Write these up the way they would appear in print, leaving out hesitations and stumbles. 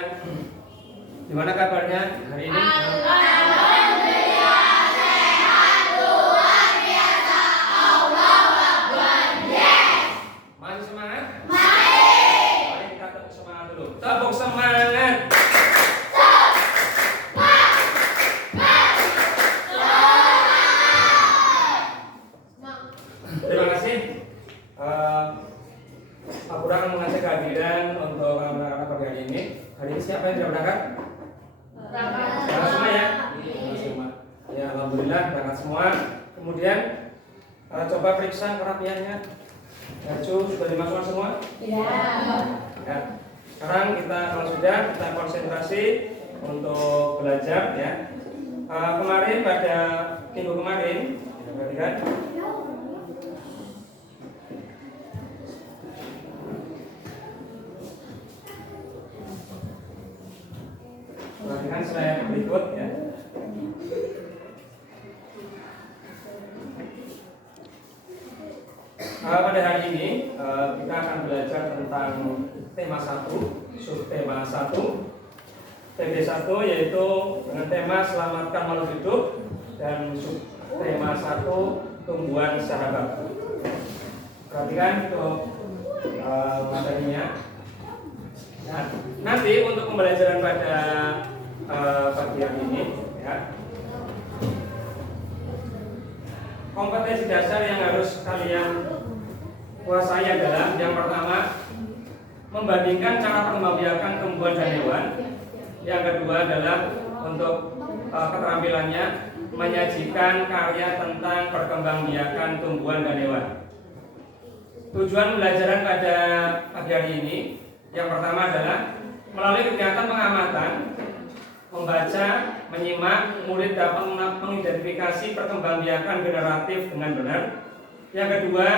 semuanya. Gimana kabarnya hari ini? Alhamdulillah sehat, luar biasa. Allahu Akbar. Yes. Masih semangat? Mari. Mari kita tepuk semangat dulu. Tepuk semangat. Terima kasih. Pak Pura akan mengajak kehadiran untuk anak-anak pagi hari ini. Hari ini siapa yang tidak berangkat? Berangkat semua ya? Berangkat semua. Ya, alhamdulillah berangkat semua. Kemudian coba periksa kerapiannya. Baju sudah dimasukkan semua? Ya. Ya. Sekarang kalau sudah kita konsentrasi untuk belajar ya. Kemarin pada minggu kemarin, ya, perhatikan. Perhatikan slide berikut ya. Pada hari ini kita akan belajar tentang tema 1, subtema 1. TB1 yaitu dengan tema selamatkan makhluk hidup dan subtema 1 tumbuhan sahabat. Perhatikan untuk materinya. Nah, nanti untuk pembelajaran pada pagi hari ini ya, kompetensi dasar yang harus kalian kuasai adalah yang pertama, membandingkan cara pengembangbiakan tumbuhan dan hewan. Yang kedua adalah untuk keterampilannya menyajikan karya tentang perkembangbiakan tumbuhan dan hewan. Tujuan pembelajaran pada pagi hari ini yang pertama adalah melalui kegiatan pengamatan, membaca, menyimak, murid dapat mengidentifikasi perkembangbiakan generatif dengan benar. Yang kedua,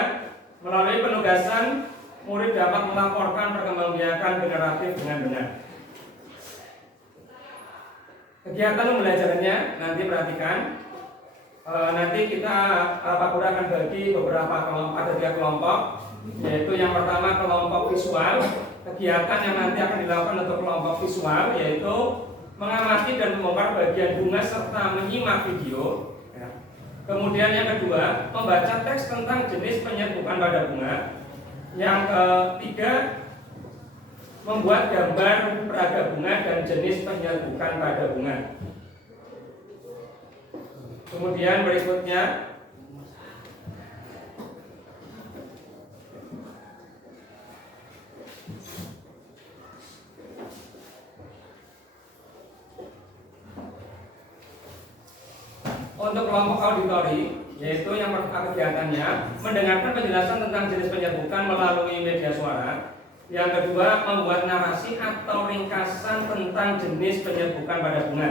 melalui penugasan, murid dapat melaporkan perkembangbiakan generatif dengan benar. Kegiatan pembelajarannya nanti perhatikan. Nanti kita Pak Pura akan bagi beberapa kelompok, ada 3 kelompok, yaitu yang pertama kelompok visual. Kegiatan yang nanti akan dilakukan untuk kelompok visual yaitu mengamati dan membongkar bagian bunga serta menyimak video. Kemudian yang kedua, membaca teks tentang jenis penyerbukan pada bunga. Yang ketiga, membuat gambar peraga bunga dan jenis penyerbukan pada bunga. Kemudian berikutnya untuk kelompok auditori, yaitu yang pertama kegiatannya mendengarkan penjelasan tentang jenis penyerbukan melalui media suara. Yang kedua, membuat narasi atau ringkasan tentang jenis penyerbukan pada bunga.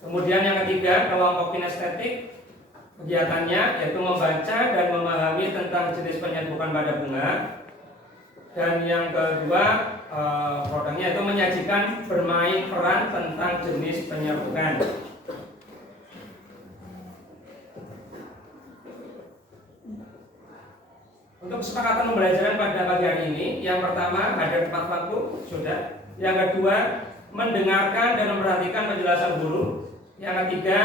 Kemudian yang ketiga, kelompok kinestetik, kegiatannya yaitu membaca dan memahami tentang jenis penyerbukan pada bunga. Dan yang kedua, produknya itu menyajikan bermain peran tentang jenis penyerbukan. Untuk kesepakatan pembelajaran pada pagi hari ini, yang pertama ada tepat waktu, sudah. Yang kedua, mendengarkan dan memperhatikan penjelasan guru. Yang ketiga,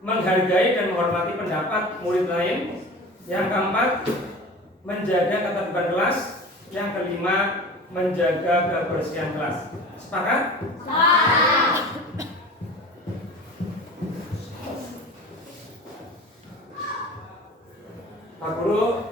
menghargai dan menghormati pendapat murid lain. Yang keempat, menjaga ketertiban kelas. Yang kelima, menjaga kebersihan kelas. Sepakat? Sepakat. Pak Guru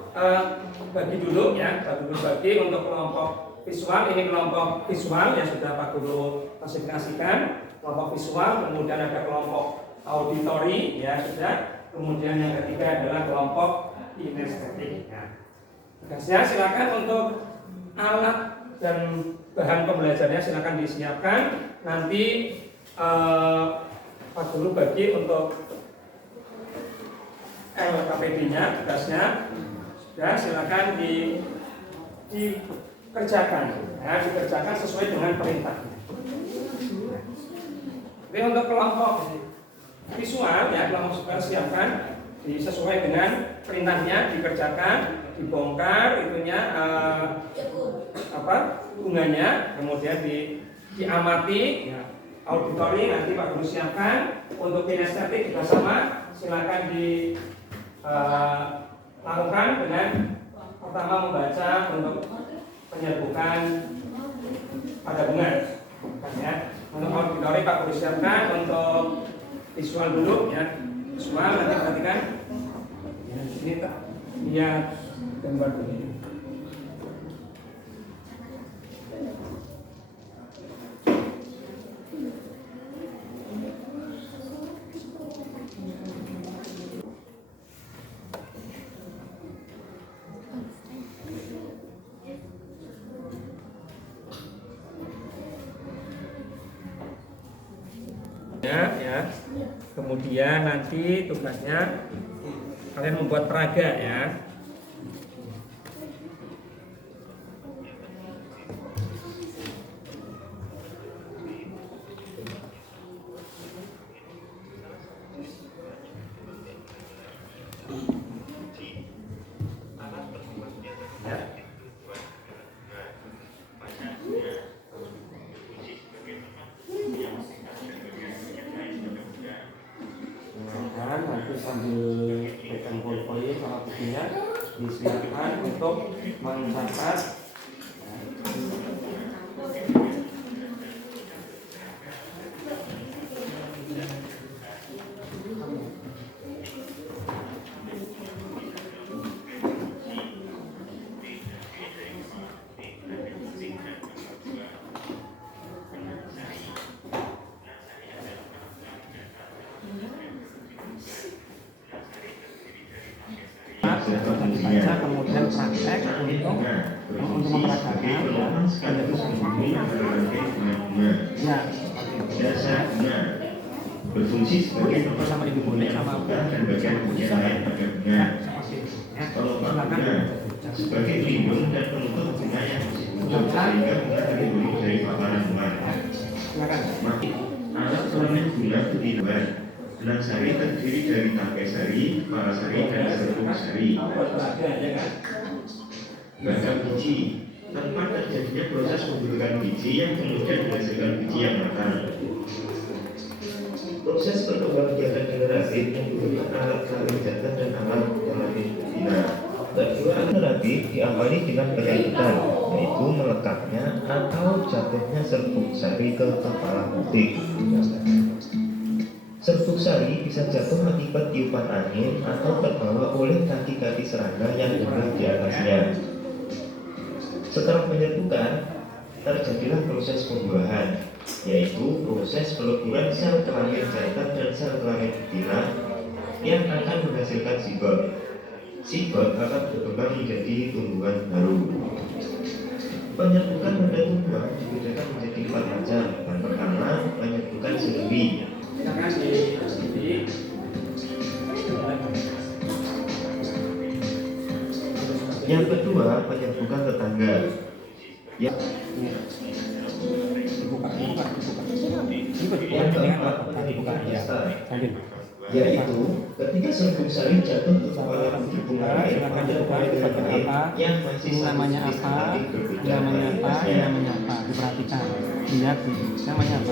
bagi dulu ya, bagi untuk kelompok visual. Ini kelompok visual yang sudah Pak Guru klasifikasikan. Kelompok visual, kemudian ada kelompok auditori ya sudah. Kemudian yang ketiga adalah kelompok kinestetik. Ya. Tugasnya silakan untuk alat dan bahan pembelajarannya silakan disiapkan. Nanti Pak Guru bagi untuk LKPD-nya, tugasnya sudah silakan dikerjakan, ya, dikerjakan sesuai dengan perintah. Oke, untuk kelompok visual ya, kelompok visual siapkan sesuai dengan perintahnya, dikerjakan, dibongkar itunya bunganya, kemudian diamati ya. Auditori nanti Pak Guru siapkan. Untuk kinestetik juga sama, silakan dilakukan dengan pertama membaca untuk penyerbukan pada bunga ya. Untuk auditori Pak Guru siapkan. Untuk visual dulu ya, visual nanti perhatikan ya, ini lihat gambar begini. Ya. Kemudian nanti tugasnya kalian membuat peraga ya. Nanti sambil pegang poin-poin sama bukunya disiapkan untuk mencatat baca, kemudian praktek untuk memperagakan ya berfungsi sebagai bersama ibu boleh sama dan bagian yang lain pada bunga. Kalau bunga sebagai pelindung dan penutup bunga yang sehingga bunga terlindungi dari paparan bunga. Alat kelamin bunga beribuan. Benang sari terdiri dari tangkai sari, kepala sari, dan serbuk sari. Batang biji, tempat terjadinya proses pembentukan biji yang kemudian menghasilkan biji yang matang. Proses perkembangan biakan generatif membutuhkan alat kelamin jantan dan alat kelamin betina. Kedua alternatif diawali dengan penyambutan, yaitu melekatnya atau jatuhnya serbuk sari ke kepala motif. Serbuk sari bisa jatuh akibat tiupan angin atau terbawa oleh kaki-kaki serangga yang berada di atasnya. Setelah penyerbukan, terjadilah proses pembuahan, yaitu proses peleburan sel kelamin jantan dan sel kelamin betina yang akan menghasilkan zigot. Zigot akan berkembang menjadi tumbuhan baru. Penyerbukan pada tumbuhan dibedakan menjadi 4 macam. Yang pertama, penyerbukan sendiri. Yang kedua, penyerbukan tetangga. Yang keempat, penyerbukan pesta, yaitu ketika serbuk sari jatuh ke kepala putih bunga lain pada kepala lain yang masih namanya apa, diperhatikan, lihat namanya apa.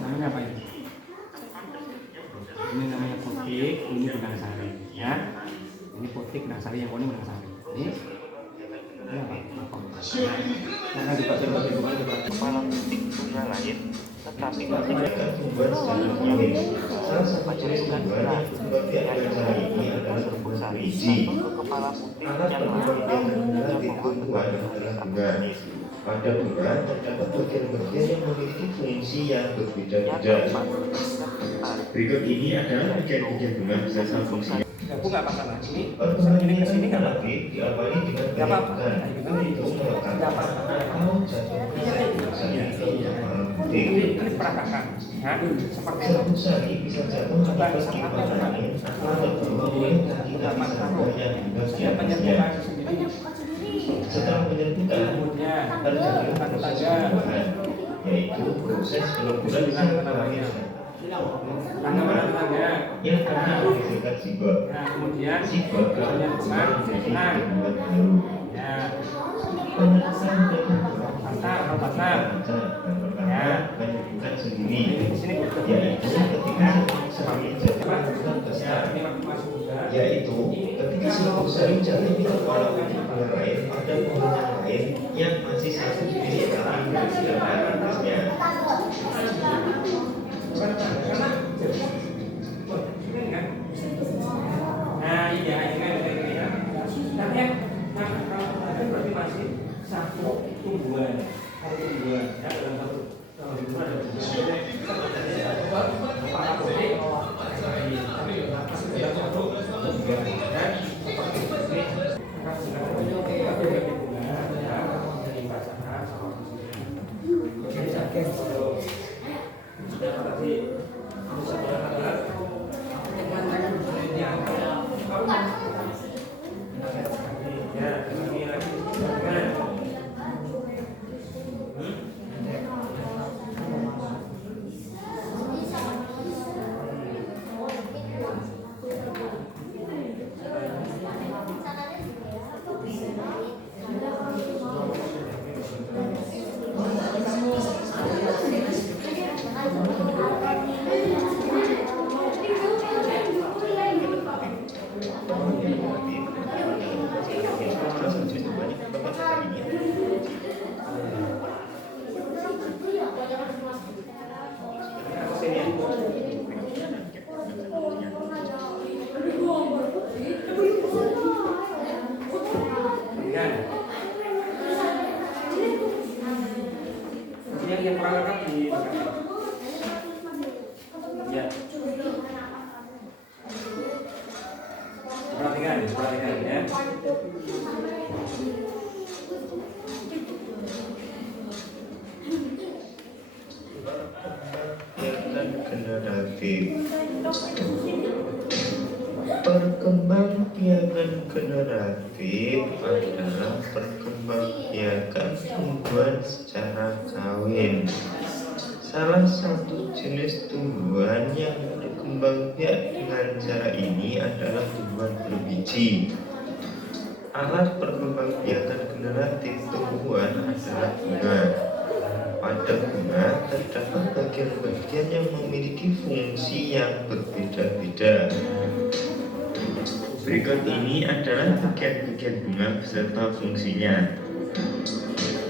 Namanya apa ini? Ini namanya potik, ini benang sari, ya. Ini potik benang sari, yang ini benang sari. Ini apa? Karena dipakai bukan kepala putih bunga lain, tetapi mereka tumbuhan secara alami. Salah satu ciri tumbuhan yang seperti acara ini adalah tumbuhan biji. Alat pembuatan adalah di tumbuhan adalah bunga. Pada bunga terdapat bagian-bagian yang memiliki fungsi yang berbeda-beda. Berikut ini adalah bagian-bagian bunga beserta fungsinya. bunga apa sana? Perkembangan ke sini kan lagi diawali dengan penyerbukan, yaitu melekat atau jatuh ini peragakan, seperti serbuk sari bisa jatuh akibat kipas angin atau terbawa oleh kaki-kaki serangga yang bebas di atasnya. Setelah penyerbukan, terjadi proses pembuahan, yaitu proses peleburan sel kelamin yang akan menghasilkan zigot. Zigot akan berkembang menjadi tumbuhan baru. Penyerbukan dan pembuahan menyebutkan sendiri, Di sini yaitu ketika sari jatuh besar, yaitu ketika seluruh sari jatuh di kepala pohon lain pada pohon yang lain yang masih satu jenis tapi berbeda atasnya. Nah iya ini ya. Tapi ya berarti masih satu tumbuhan ya dalam satu tumbuhan ada kepala putih tapi yang satu tumbuhan dan seperti yang kurang lengkap di ya perhatikan ya. Generatif. Perkembangbiakan generatif adalah perkembangbiakan tumbuhan secara kawin. Salah satu jenis tumbuhan yang berkembang biak dengan cara ini adalah tumbuhan berbiji. Alat perkembangbiakan generatif tumbuhan adalah bunga. Pada bunga terdapat bagian-bagian yang memiliki fungsi yang berbeda-beda. Berikut ini adalah bagian-bagian bunga beserta fungsinya.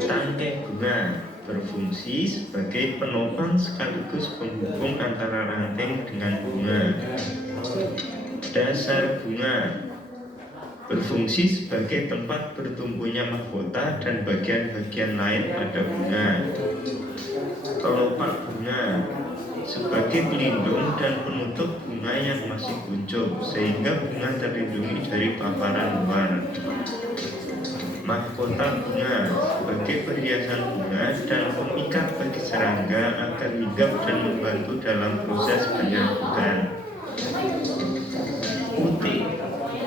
Tangkai bunga berfungsi sebagai penopang sekaligus penghubung antara ranting dengan bunga. Dasar bunga berfungsi sebagai tempat bertumbuhnya mahkota dan bagian-bagian lain pada bunga. Kelopak bunga sebagai pelindung dan penutup bunga yang masih kuncup sehingga bunga terlindungi dari paparan luar. Mahkota bunga sebagai perhiasan bunga dan pemikat bagi serangga agar hinggap dan membantu dalam proses penyerbukan. Putik,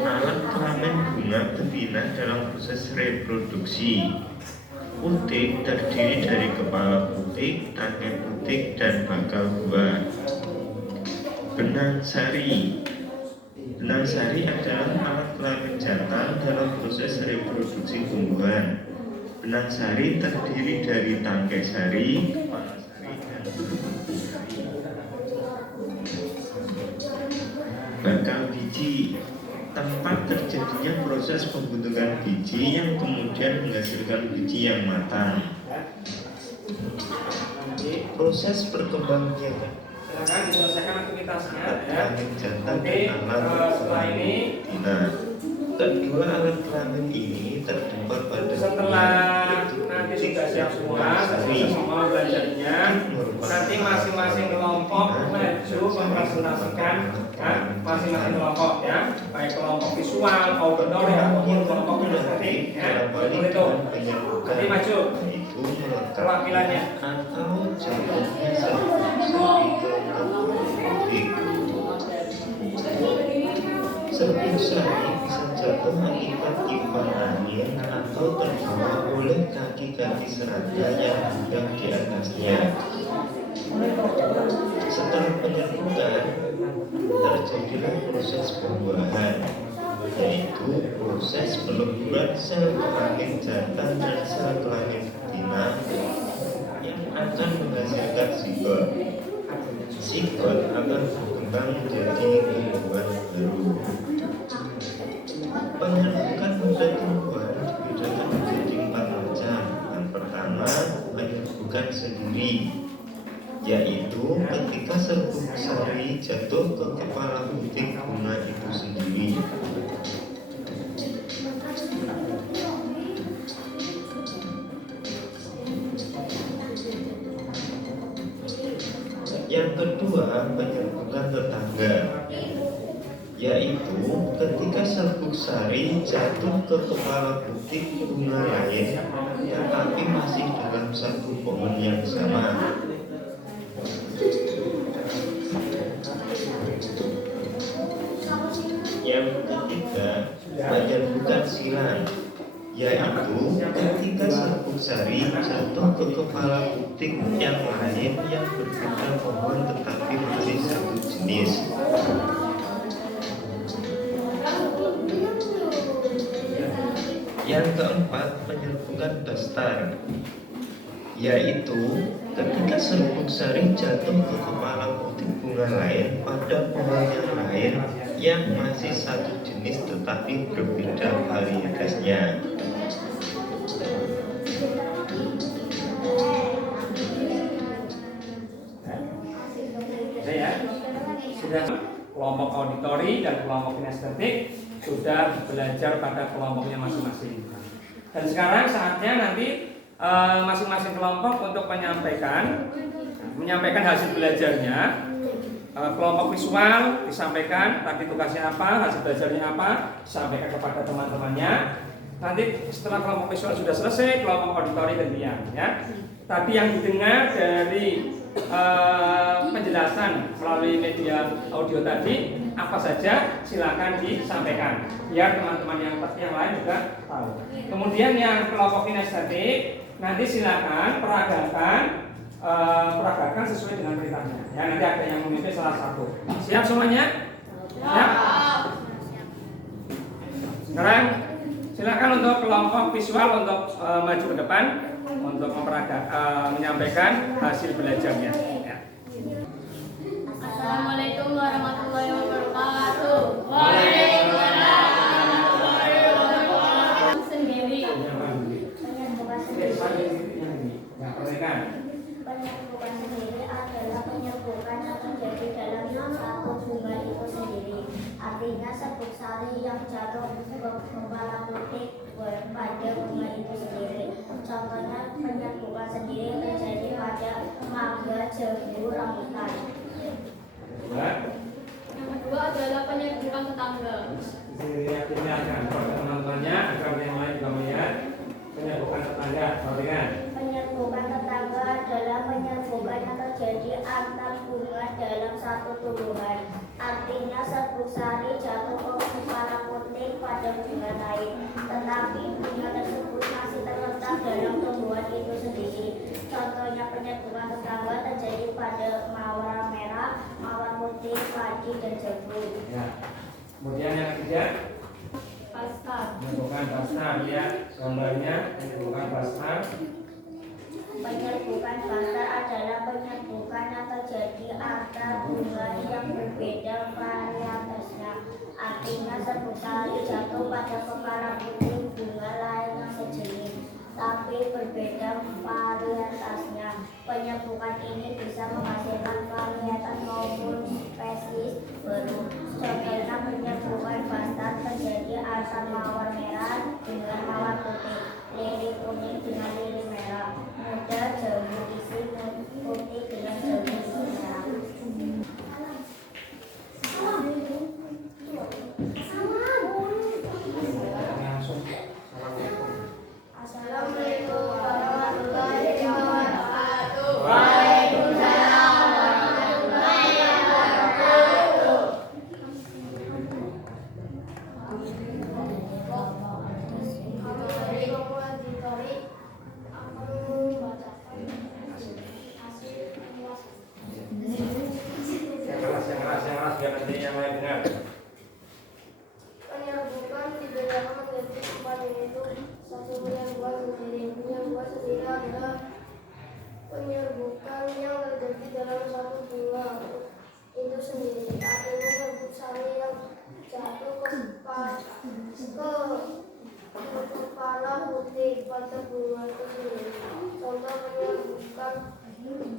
alat kelamin bunga betina dalam proses reproduksi. Putik terdiri dari kepala putik, tangkai putik, dan bakal buah. Benang sari. Benang sari adalah alat kelamin jantan dalam proses reproduksi tumbuhan. Benang sari terdiri dari tangkai sari, kepala sari, dan bakal biji. Tempat terjadinya proses pembentukan biji yang kemudian menghasilkan biji yang matang. Proses perkembangbiakan Silakan diselesaikan aktivitasnya ya. kelamin jantan Oke, dan alat setelah ini betina. Kedua alat kelamin ini terdapat pada setelah nanti sudah siap semua, selesai semua belajarnya, nanti masing-masing kelompok maju mempresentasikan masing-masing kelompok ya, baik kelompok visual, auditory ataupun kelompok kinestetik ya, itu. Nanti maju perwakilannya. atau jatuhnya seperti serbu sari bisa jatuh akibat tiupan angin atau terbawa oleh kaki-kaki serangga yang duduk di atasnya. Setelah penyerbukan, terjadilah proses pembuahan, yaitu proses peleburan sel kelamin jantan dan sel kelamin betina yang akan menghasilkan zigot. Zigot akan berkembang menjadi tumbuhan baru. Penyerbukan pada tumbuhan dibedakan menjadi 4 macam. Yang pertama, penyerbukan sendiri, yaitu ketika serbuk sari jatuh ke kepala butir bunga itu sendiri. Yang kedua, penyerbukan tetangga, yaitu ketika serbuk sari jatuh ke kepala butir bunga lain tetapi masih dalam satu pohon yang sama. Yang ketiga, penyerbukan silang, yaitu ketika serbuk sari jatuh ke kepala butir yang lain yang berbeda pohon tetapi masih satu jenis. Yang keempat, penyerbukan dastar, yaitu ketika serbuk sari jatuh ke kepala butir bunga lain pada pohon yang lain yang masih satu jenis tetapi berbeda varietasnya. Sudah kelompok auditori dan kelompok kinestetik sudah belajar pada kelompoknya masing-masing. Dan sekarang saatnya nanti masing-masing kelompok untuk menyampaikan hasil belajarnya. Kelompok visual disampaikan tadi tugasnya apa, hasil belajarnya apa, disampaikan kepada teman-temannya. Nanti setelah kelompok visual sudah selesai, kelompok auditori gantian ya. Tadi yang didengar dari penjelasan melalui media audio tadi apa saja silakan disampaikan biar teman-teman yang lain juga tahu. Kemudian yang kelompok kinestetik nanti silakan peragakan sesuai dengan perintahnya. Ya, nanti ada yang memimpin salah satu. Siap semuanya? Ya. Sekarang silakan untuk kelompok visual untuk maju ke depan untuk menyampaikan hasil belajarnya. Ya. Assalamualaikum warahmatullahi wabarakatuh. Waalaikumsalam warahmatullahi wabarakatuh. Sendiri. Penyerbukan sendiri adalah penyerbukan yang terjadi dalam satu bunga itu sendiri. Artinya serbuk sari yang jatuh ke kepala butir pada bunga itu sendiri. Contohnya penyerbukan sendiri terjadi pada mangga, jambu, rambutan. Yang kedua adalah penyerbukan tetangga. Diperlihatkan kepada teman-temannya agar yang lain juga melihat penyerbukan tetangga. Perhatikan. Penyerbukan tetangga adalah penyerbukan yang terjadi antar bunga dalam satu tumbuhan. Artinya serbuk sari jatuh ke kepala puting pada bunga lain, tetapi bunga tersebut masih terletak dalam tumbuhan itu sendiri. Contohnya penyerbukan tetangga terjadi pada mawar merah, mawar putih, padi, dan jambu. Ya. Kemudian yang ketiga, Pastar. penyerbukan bastar ya. Gambarnya penyerbukan bastar. Penyerbukan bastar adalah penyerbukan yang terjadi antar bunga yang berbeda varietasnya. Artinya serbuk sari jatuh pada kepala puting bunga lain yang sejenis, tapi berbeda varietasnya. Penyerbukan ini bisa menghasilkan varietas maupun spesies baru. Contohnya penyerbukan bastar terjadi antar mawar merah dengan mawar putih, lili kuning dengan lili merah, muda jambu isi putih dengan jambu isi merah. Langsung. Assalamualaikum warahmatullahi wabarakatuh. Waalaikumsalam warahmatullahi wabarakatuh. Assalamualaikum warahmatullahi wabarakatuh.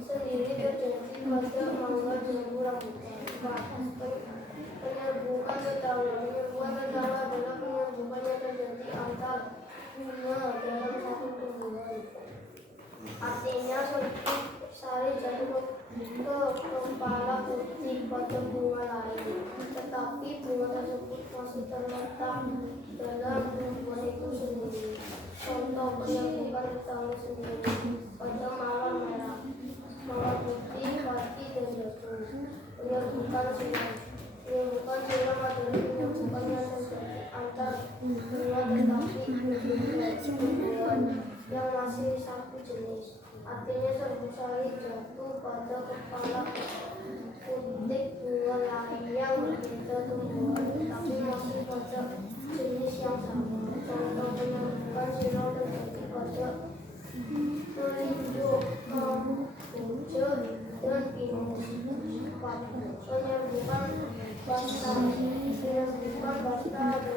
sendiri terjadi pada mangga jambu rambutan. Penyerbukan tetangga adalah penyerbukan yang terjadi antar bunga dalam satu tumbuhan. Artinya seperti sari jatuh ke kepala putih pada bunga lain, tetapi bunga tersebut masih terletak dalam tumbuhan itu sendiri. Contoh penyerbukan tetangga sendiri pada mawar merah, mawar putih, pati, dan jatuh. Penyerbukan silang adalah penyerbukan yang terjadi antar bunga tetapi tumbuhan yang masih satu jenis. Artinya serbu sari jatuh pada kepala putih bunga lain yang berbeda tumbuhan tapi masih pada jenis yang sama. Contoh penyerbukan silang terjadi pada telinduk, kamboja, dan pinus. Penyerbukan basta adalah